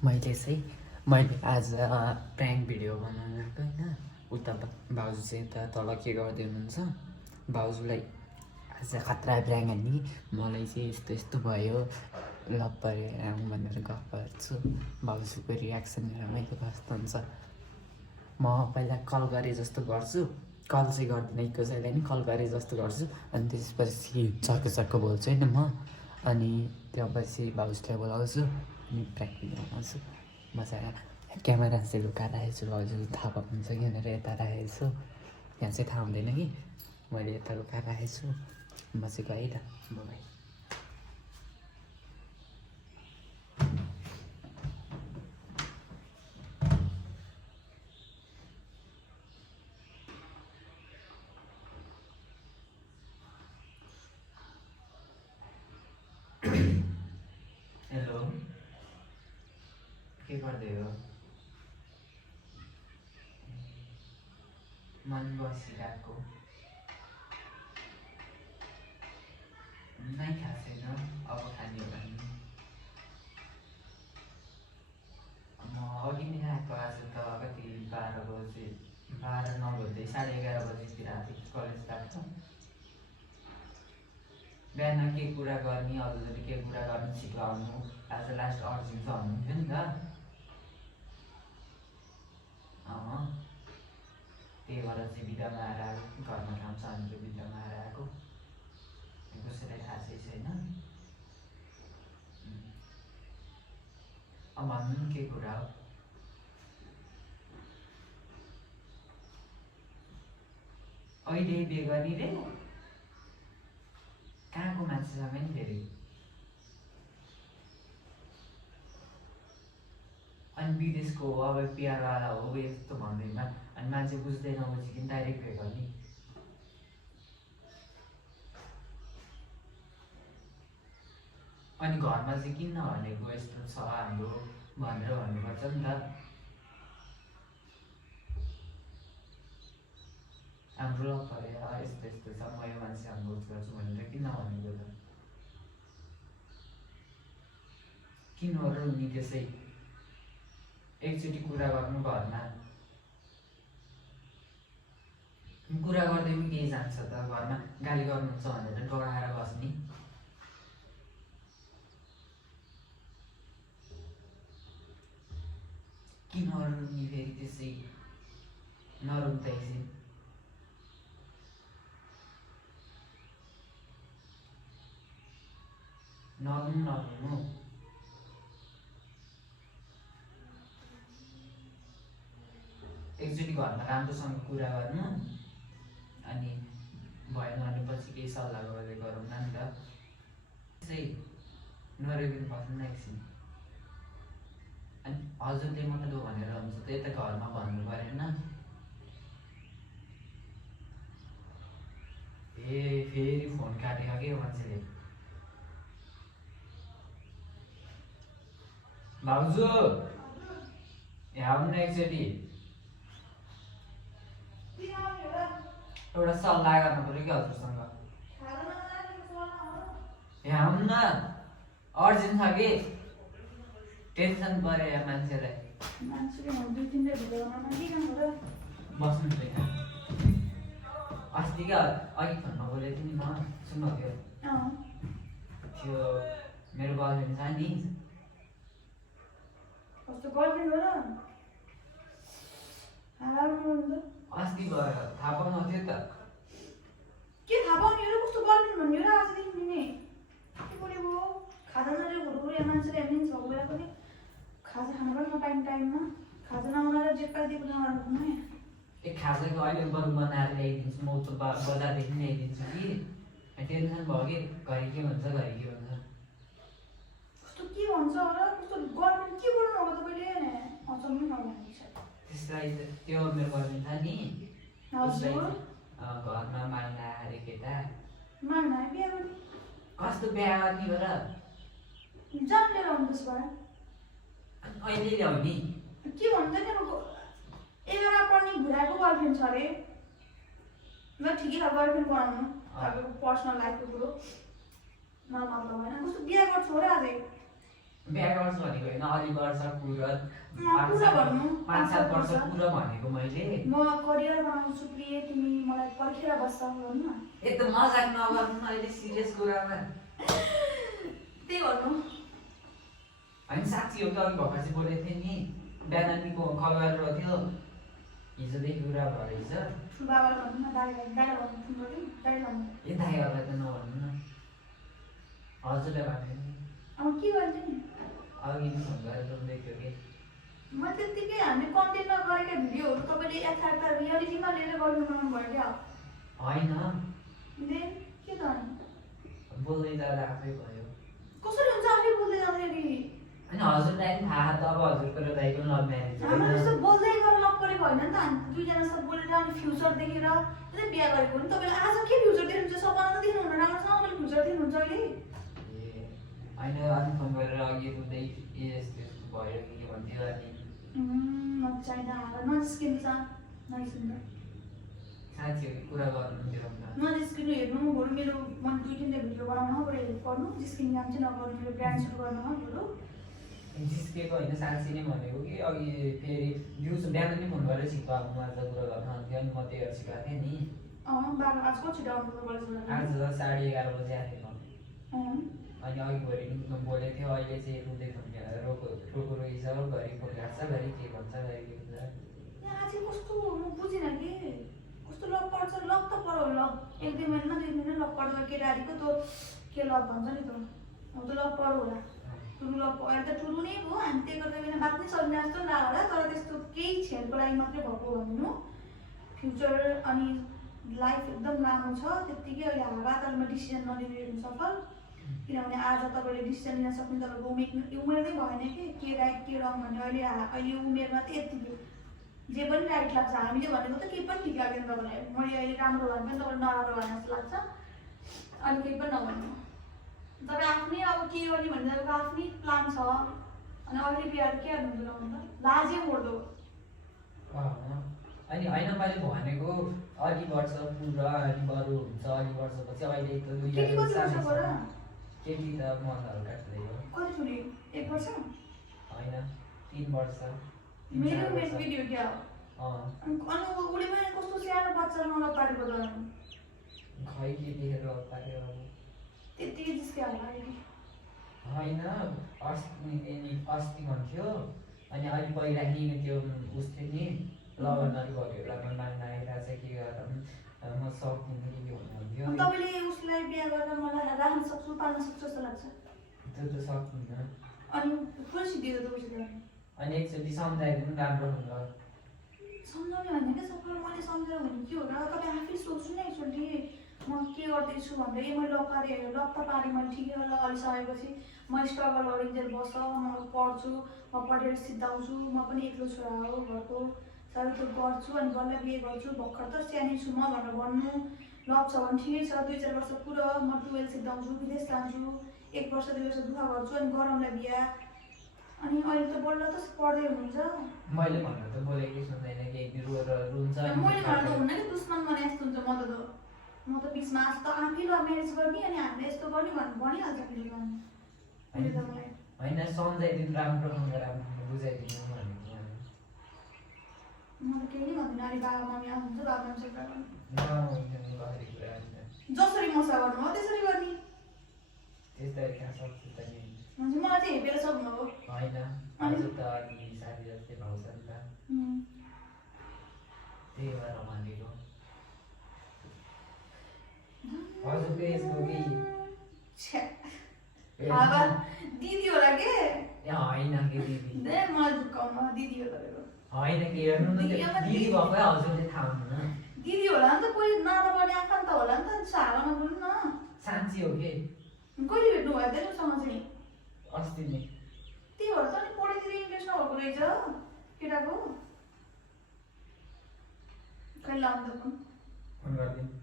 मैले आज prank video बनाउनु आएको होइन। उता भाउजू चाहिँ यता तल के गर्दै हुनुहुन्छ। भाउजूलाई आज खतरा प्र्याङ्क हान्ने, मलाई चाहिँ यस्तो यस्तो भयो लभ परेर भनेर गफ गर्छु। भाउजूको रियाक्सन हेरेर मैले कस्तो हुन्छ। म पहिला कल गरे जस्तो गर्छु, कल चाहिँ गर्दिनँ कसैलाई नि, कल गरे जस्तो गर्छु अनि त्यसपछि चक्क बोल्छु होइन म। अनि त्यसपछि भाउजूलाई बोलाउँछु अनि प्र्याङ्क भिडियो बनाउँछु। मजाले क्यामेरा चाहिँ लुकाएर राखेको छु, भाउजूले थाहा पाउनुहुन्छ कि भनेर यता राखेको छु। यहाँ चाहिँ थाहा हुँदैन कि मैले यता लुकाएर राखेको छु। म चाहिँ गएँ त बाइ। हेलो, के गर्दै हो? मन बसिरहेको नै खाएको छैन, अब खाने हो भने म अघि नै आएको। आज त कति 12 बजे 12 नभन्दै 11:30 बजीतिर आएको थिएँ कलेजबाट। बिहान के कुरा गर्ने, हजुरले के कुरा गर्ने, छिटो आउनु, आज लास्ट अर्जेन्ट छ भन्नुहुन्थ्यो नि त। त्यही भएर चाहिँ बिदामा आएर आएको, घरमा काम छ भनेर बिदामा आएर आएको। कसैलाई थाहा चाहिँ छैन। अब भन्नु नि के कुरा हो? अहिले बिहे गर्ने रे? कहाँको मान्छेसँग नि फेरि? अनि विदेशको हो, अब प्यारवाला हो यस्तो भन्दैमा, अनि मान्छे बुझ्दै नबुझिकन डाइरेक्ट बिहे गर्ने। अनि घरमा चाहिँ किन नभनेको, यस्तो छ हाम्रो भनेर भन्नुपर्छ नि त। हाम्रो लभ परे यस्तो यस्तो छ, म यो मान्छे अनुरोध गर्छु भनेर किन नभनेको त? किन रुनी त्यसै? एकचोटि कुरा गर्नु घरमा, कुरा गर्दै पनि केही जान्छ त? घरमा गाली गर्नुहुन्छ भनेर डराएर बस्ने? किन रुनी फेरि त्यसै? नरुन त एकछिन। नरुनु एकचोटि घरमा राम्रोसँग कुरा गर्नु, अनि भएन भने पछि केही सल्लाह गर्दै गरौँ न त। त्यसै नरिकन बस्नु न एकछिन। अनि हजुरले मात्रै दो भनेर हुन्छ त, यता घरमा भन्नु परेन? ए फेरि फोन काटेको के मान्छेले। भाउजू यहाँ आउनु न एकचोटि, एउटा सल्लाह गर्नु पऱ्यो कि हजुरसँग। यहाँ आउनु न, अर्जेन्ट छ कि, टेन्सन पऱ्यो यहाँ मान्छेलाई। बस्नु छैन। अस्ति क्या अघि फोनमा बोलेको थिएँ नि म, सुन्नुभयो? त्यो मेरो गर्लफ्रेन्ड छ नि। अस्ति भयो, थाहा पाउनु थियो त। के थाहा पाउने हो? कस्तो गर्लफ्रेन्ड भन्ने हो र आजदेखि नि? के बोलेको? खाजा नलिएको हुँदो मान्छेले हेर्ने छ गएर पनि खाजा खानु पनि नपाइने टाइममा खाजा नबनाएर जे पाइदिएको नगर्नु यहाँ। ए खाजाको अहिले बरु बनाएर ल्याइदिन्छु, म त बजारदेखि ल्याइदिन्छु कि। टेन्सन भयो कि घरि के भन्छ घरि के भन्छ। कस्तो के भन्छ होला? कस्तो गर्लफ्रेन्ड के बोल्नु होला तपाईँले? अचम्मै नलाग्छ। त्यसलाई त्यो मेरो गर्लफ्रेन्ड छ नि, घरमा माग्न आएर केटा माग्न आयो बिहा गर्ने। कस्तो बिहा गर्ने हो र? जान लिएर आउनु त्यसो भए। अहिले ल्याउने के भन्छ नि? अब 11 पढ्ने बुढाको गर्लफ्रेन्ड छ अरे। ल ठिकै छ, गर्लफ्रेन्ड बनाउनु अब पर्सनल लाइफको कुरो नर्मल त होइन। कस्तो बिहा गर्छु हो र अझै? बिहा गर्छु भनेको होइन, अलि वर्ष कुरा कुरा भन्नु 5-7 वर्ष कुरा भनेको मैले। म करियर बनाउँछु प्रिय, तिमी मलाई पर्खेर बस्छ भन्नु न। एकदम मजाक नगर्नु न, अहिले सिरियस कुरामा। त्यही भन्नु। होइन साँच्ची हो कि, अघि भर्खर चाहिँ बोलेको थिएँ नि, बिहान नानीको खबर गरेको थियो, हिजोदेखि कुरा भएर रहेछ। बाबालाई भन्नु न, दाइलाई भन्नु, फोन गर्नु दाइलाई भन्नु। ए दाइहरूलाई त नभन्नु न, हजुरलाई भन्नु नि। अब के गर्छु नि, अघि नि फोन गरेर रुँदै थियो कि। म त्यत्तिकै हामीले कन्टेन्टमा गरेका भिडियोहरू तपाईँले यथार्थ रियालिटीमा लिएर गर्नु नभयो क्या। होइन देन के त बोल्दै जाँदा आफै भयो। कसरी हुन्छ आफै बोल्दै जाँदाखेरि? होइन हजुरलाई पनि थाहा त, अब हजुरको र दाइको लभ म्यारेज हाम्रो जस्तो बोल्दै गरेर लप गरेको होइन नि त, हामी दुईजना सब बोलेर अनि फ्युचर देखेर त्यसै बिहा गरेको हो नि। तपाईँले आज के फ्युचर देख्नुहुन्छ? सपना त देख्नुहुन्न, राम्रोसँग मैले फ्युचर देख्नुहुन्छ अहिले। ए होइन अनि फोन गरेर अघि रुँदै यस्तो यस्तो भयो कि के भन्थ्यो अनि चाहिँदा हाल नजिस्किनु छ, नजिस्किनु साथी हो कि कुरा गर्नुहुन्थ्यो भनेर। नजिस्किनु हेर्नु बरु मेरो मन 2-3 भिडियो बनाउन बरु हेल्प गर्नु, जिस्किने काम चाहिँ नगर्नु, मेरो ब्रान्ड सुरु गर्नमा बरु। जिस्केको होइन, साँच्ची नै भनेको कि। अघि फेरि दिउँसो बिहान पनि फोन गरेर सिक्नु अब म आज कुरा गर्न आउँथ्यो अनि म त्यही सिकाएको थिएँ नि। बाबा आज कति छिटो आउनु कलेजबाट? आज 11:30 बजी आएको थिएँ। अनि अघि भोलि बोलेको थियो, अहिले चाहिँ रुँदै फोन रोको रोइछ, घरि फोन काट्छ, घरि के भन्छ, घरि के भन्छ। आज कस्तो म बुझिनँ कि कस्तो लप पर्छ। लप त पऱ्यो लप 1-2 महिनामा 2 महिना लप पर्छ केटारीको त के लप भन्छ नि त, हो त लप पऱ्यो होला। टुरु लप अहिले त टुरु नै भयो, हामी त्यो गर्दा बिना बात नै सक्ने जस्तो लाग्यो होला। तर त्यस्तो केही छेडको लागि मात्रै भएको भन्नु। फ्युचर अनि लाइफ एकदम लामो छ, त्यत्तिकै अहिले हावातालमा डिसिजन नलिनु सफल। किनभने आज तपाईँले डिसिजन लिन सक्ने तपाईँको उमेर नै भएन कि के राइट के रङ भन्ने। अहिले उमेरमा त यत्तिकै जे पनि राइट लाग्छ, हामीले भनेको त केही पनि ठिक लाग्दैन तपाईँलाई। मैले अहिले राम्रो भने पनि तपाईँलाई नराम्रो भने जस्तो लाग्छ, अहिले केही पनि नभन्नु। तपाईँ आफ्नै अब के गर्ने भन्ने तपाईँको आफ्नै प्लान छ, अनि अहिले बिहा के गर्नुहुन्छ लाउनु त लाजै उठ्दो। अनि होइन मैले भनेको अलि वर्ष पुरा अनि बरु हुन्छ, अलि वर्षपछि अहिले त 2000 केटी त मन हल्का ठुलै हो। कति ठुली? 1 वर्ष? होइन 3 वर्ष। मेरो मेट भिडियो क्या हो। अनि उसले पनि कस्तो सानो बच्चामा लप पारेको त खै के देखेर लप पार्यो अब त्यत्तिकै जिस्क्यो होला होइन। अस्ति भन्थ्यो अनि अलि पहिला नि त्यो उस थियो नि लगनहरू भयो लगन माग्न आइरहेको छ के गरेर म सक्दिनँ कि के भन्नुहुन्थ्यो। तपाईँले उसलाई बिहा गरेर मलाई राख्न सक्छु, पाल्न सक्छु जस्तो लाग्छ? त्यो त सक्दिनँ। अनि पुरा सिद्धियो त उसित अनि एकचोटि सम्झाइदिनु राम्रो हुन्छ। सम्झाउने होइन क्या सबै मैले सम्झेर भने के होला, तपाईँ आफै सोच्नु न एकचोटि म के गर्दैछु भन्दै। मैले लप पारेँ, लप त पारेँ मैले ठिकै होला। अलि समयपछि म स्ट्रगल गरिन्जेल बस्छ, म पढ्छु, म पढेर सिद्धाउँछु, म पनि एक्लो छोरा हो घरको, सबै त्यो गर्छु अनि बल्ल बिहे गर्छु। भर्खर त सानै छु म भनेर भन्नु। लप छ भने ठिकै छ, 2-4 वर्ष पुरा म 12 सिद्धाउँछु, विदेश जान्छु, 1 वर्ष 2 वर्ष दुःख गर्छु अनि गरौँला बिहा। अनि अहिले त बल्ल त पढ्दै हुनुहुन्छ। मैले भन्नु त बोलेकै सुन्दैन कि रोएर रुन्छ। मैले भन्नु त हुन्न कि दुश्मन भने यस्तो हुन्छ। म त बिचमा आज त आफै लभ म्यारेज गर्ने अनि हामीले यस्तो गर्ने भनिहाल्छ फेरि होइन सम्झाइदिनु राम्रोसँग राम्रो बुझाइदिनु भनेको। म त केही नै भन्दिनँ। अहिले बाबा मम्मी आउनुहुन्छ, बाबा मम्मी सबै गर्नु जसरी मसा गर्नु हो त्यसरी गर्ने। त्यस्तै कहाँ सक्छु त नि हुन्छ मलाई चाहिँ हेपेर सक्नु हो होइन। आज त अलि साथी जस्तै भाउँछ नि त, त्यही भएर मानेको। हजुरको यसको कि दिदी होला के? ए होइन कि दिदी मलाई झुक्काउनु दिदी हो तपाईँको। होइन कि हेर्नु न दिदी भएकै हजुरले थाहा हुनु। दिदी होला नि त, कोही नाता पर्ने आफन्त होला नि त, हावामा बोल्नु न। साँच्ची हो कि? कहिले भेट्नु भयो त उसँग चाहिँ? अस्ति नै। त्यही भएर त अनि पढाइतिर इन्ट्रेस्ट नभएको रहेछ केटाको। कहिले लाउनु त फोन गरिदिनु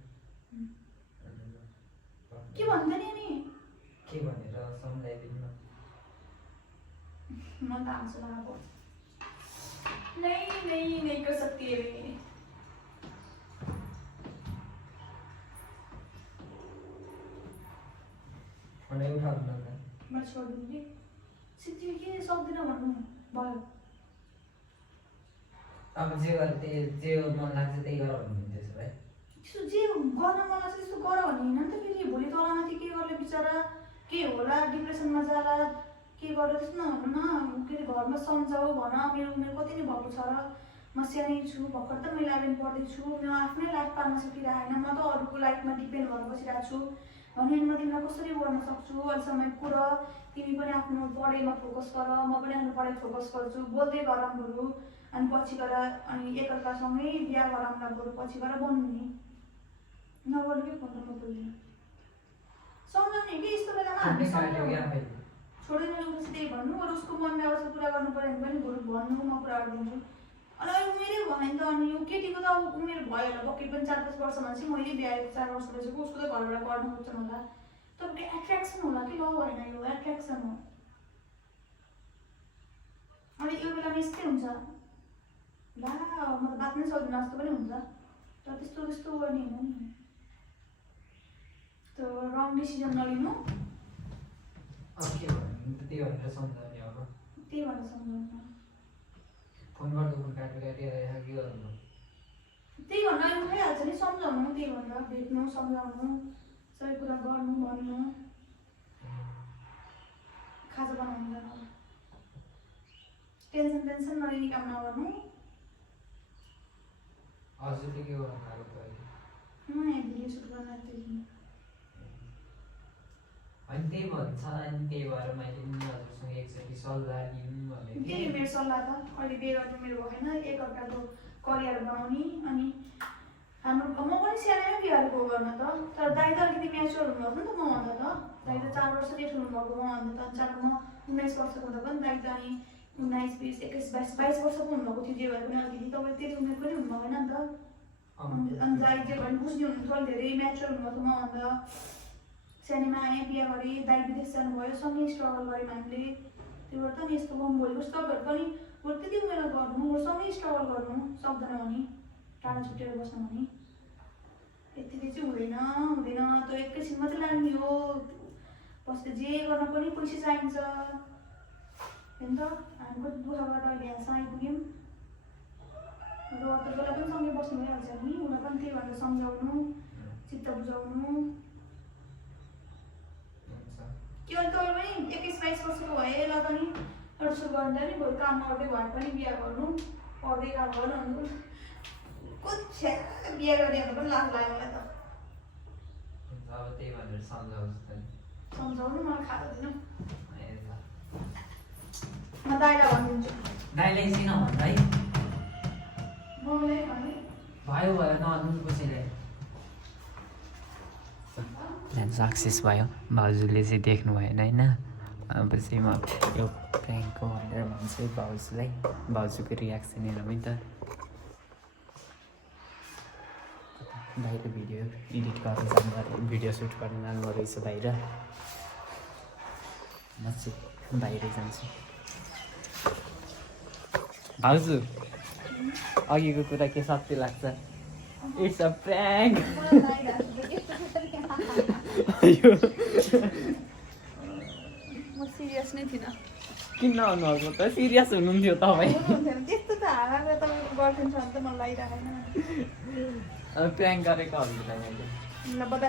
के भन्छ नि अनि के भनेर सम्झाइदिनु न। मन त आउँछ लागेको नै कर सकती है वे। फोनै उठाउनु न। मैं छोड़ दूंगी सिक्थ्यो कि सक्दिनँ भन्नु भयो। अब जे गरे जे मन लाग्छ त्यही गर भन्नु त्यसो भए। त्यसो जे गर्न मन लाग्छ त्यस्तो गर भन्ने होइन नि त। फेरि भोलि तलमाथि के गर्ले बिचरा के होला डिप्रेसनमा जाला के गर्यो त्यस्तो नभन्नु न। के अरे घरमा सम्झाऊ भन मेरो उमेर कति नै भएको छ र म सानै छु भर्खर त म 11 पढ्दैछु म आफ्नै लाइफ पार्न सकिरहेन म त अरूको लाइफमा डिपेन्ड भएर बसिरहेको छु भने म तिमीलाई कसरी गर्न सक्छु अहिलेसम्म कुरा तिमी पनि आफ्नो पढाइमा फोकस गर म पनि आफ्नो पढाइ फोकस गर्छु बोल्दै गरौँ बरु अनि पछि गएर अनि एकअर्कासँगै बिहा गरौँला बरु पछि गएर बन्नु नि नबन्नु के भन्नु म बोल्दिनँ सम्झाउने कि यस्तो बेलामा हामी सम्झाउने छोडेर उठेपछि त्यही भन्नु अरू उसको मनले आवश्यक कुरा गर्नु पऱ्यो भने पनि बरु भन्नु म कुरा गरिदिन्छु। अनि अहिले उमेरै भयो नि त अनि यो केटीको त अब उमेर भयो होला पक्कै पनि 4-5 वर्षमा चाहिँ मैले बिहा 4 वर्ष भइसक्यो उसको त घरबाट गर्न खोज्छन् होला तपाईँको एट्र्याक्सन होला कि लभ होइन यो एट्र्याक्सन हो। अनि यो बेलामा यस्तै हुन्छ ला म त बाँच्नै सक्दिनँ जस्तो पनि हुन्छ तर त्यस्तो गर्ने होइन नि त्यो रङ डिसिजन नलिनु के भन्नु त्यही भनेर सम्झाउने अब त्यही भनेर सम्झाउनु फोन गर्दा फोन काटिरहेको के गर्नु त्यही भनेर उठाइहाल्छ नि सम्झाउनु त्यही भनेर भेट्नु सम्झाउनु सबै कुरा गर्नु भन्नु खाजा बनाउनु जानु टेन्सन नलिने काम नगर्नु। हजुर के गर्नु भएको अहिले म यहाँ भिडियो सुट गर्न आएको अनि त्यही भन्छ अनि त्यही भएर मैले नि हजुरसँग एकचोटि सल्लाह लिउँ भनेको त्यही मेरो सल्लाह त अहिले बिहे गर्नु मेरो भएन एकअर्काको करियर बनाउने अनि हाम्रो म पनि सानैमै बिहे गरेको गर्न त तर दाइ त अलिकति म्याच्योर हुनुभएको नि त मभन्दा त दाइ त 4 वर्ष जेठो हुनुभएको मभन्दा त 4 म 19 वर्षको हुँदा पनि दाइ त अनि 19, 20, 21, 22 वर्षको हुनुभएको थियो जे भए पनि अलिकति तपाईँ त्यति उमेर पनि हुनु भएन नि त अनि दाइ जे भने बुझ्ने हुनुहुन्थ्यो अलिक धेरै म्याच्योर हुनुभएको मभन्दा सानैमा आएँ बिहा गरेँ दाइ विदेश जानुभयो सँगै स्ट्रगल गऱ्यौँ हामीले त्यो भएर त नि यस्तो कम बोलेको तपाईँहरू पनि बरु त्यति उमेरमा गर्नु बरु सँगै स्ट्रगल गर्नु सक्दैन भने टाढा छुट्टिएर बस्नु भने यतिले चाहिँ हुँदैन त एकैछिन मात्रै लाग्ने हो पछि जे गर्न पनि पैसा चाहिन्छ होइन त हामी कति दुःख गरेर अहिले यहाँसम्म आइपुग्यौँ र त जसलाई पनि सँगै बस्नु भइहाल्छ नि उसलाई पनि त्यही भनेर सम्झाउनु चित्त बुझाउनु के अन्त पनि 21-22 वर्षको भए ल त नि एउटा सुरु गर्दा नि भोलि काम गर्दै भए पनि बिहा गर्नु पढ्दै काम गर्नु कुछ्या बिहा गर्ने पनि लाग लाग्यो मलाई त अब त्यही भनेर सम्झाउनु मलाई खाजा दिनु म दाइलाई भनिदिन्छु दाइले किन भन्नु है मलाई भने भयो नभन्नु कसैले सक्सेस भयो भाउजूले चाहिँ देख्नु भएन होइन अब चाहिँ म यो प्र्याङ्क हो भनेर भन्छु भाउजूलाई भाउजूको रियाक्सन हेरौँ है त बाहिर भिडियो एडिट गर्न जानु भिडियो सुट गर्न जानु रहेछ बाहिर म चाहिँ बाहिरै जान्छु भाउजू अघिको कुरा के सत्य लाग्छ इट्स अ प्र्याङ्क म सिरियस नै थिइनँ किन नहुनुभएको त सिरियस हुनुहुन्थ्यो तपाईँ त्यस्तो त हारा तपाईँको गर्लफ्रेन्ड छ भने त मलाई लागिरहेन अब प्र्याङ्क गरेको हजुरलाई मैले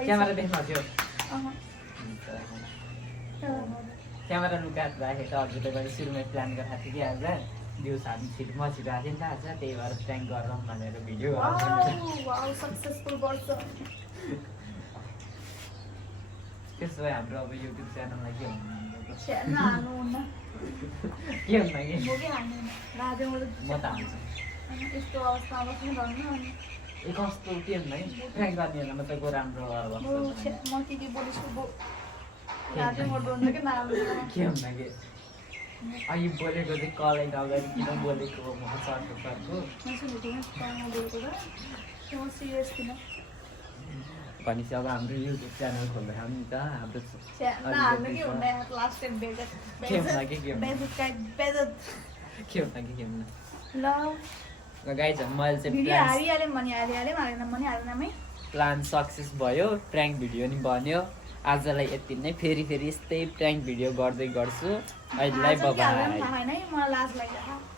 क्यामेरा देख्नु थियो क्यामेरा लुकाएर राखेको हजुरले मैले सुरुमै प्लान गरेको थिएँ कि आज दिउँसो हामी म छिटो आएको थिएँ नि त आज त्यही भएर प्र्याङ्क गरौँ भनेर भिडियो त्यसो भए हाम्रो अब युट्युब च्यानललाई के हुनु के हुन्न कि म त हाल्छु यस्तो अवस्थामा पनि भन्नु अनि ए कस्तो के हुन्न है प्र्याङ्क गर्नेहरूलाई मात्रै को राम्रो म के बोलेको राजै गर्दो हुन्छ कि नराम्रो के हुन्न कि अघि बोलेको चाहिँ कलै अगाडि किन बोलेको हो म म सिरियस थिइनँ भनेपछि अब हाम्रो युट्युब च्यानल खोल्दा नि त हाम्रो के हुन्न ल गाइज मैले चाहिँ प्लान सक्सेस भयो प्र्याङ्क भिडियो नि बन्यो आजलाई यति नै, फेरि यस्तै प्र्याङ्क भिडियो गर्दै गर्छु। अहिलेलाई आज के हाल्दा पनि बाइ। थाहा छैन है, मलाई लाज लागिरहेको छ।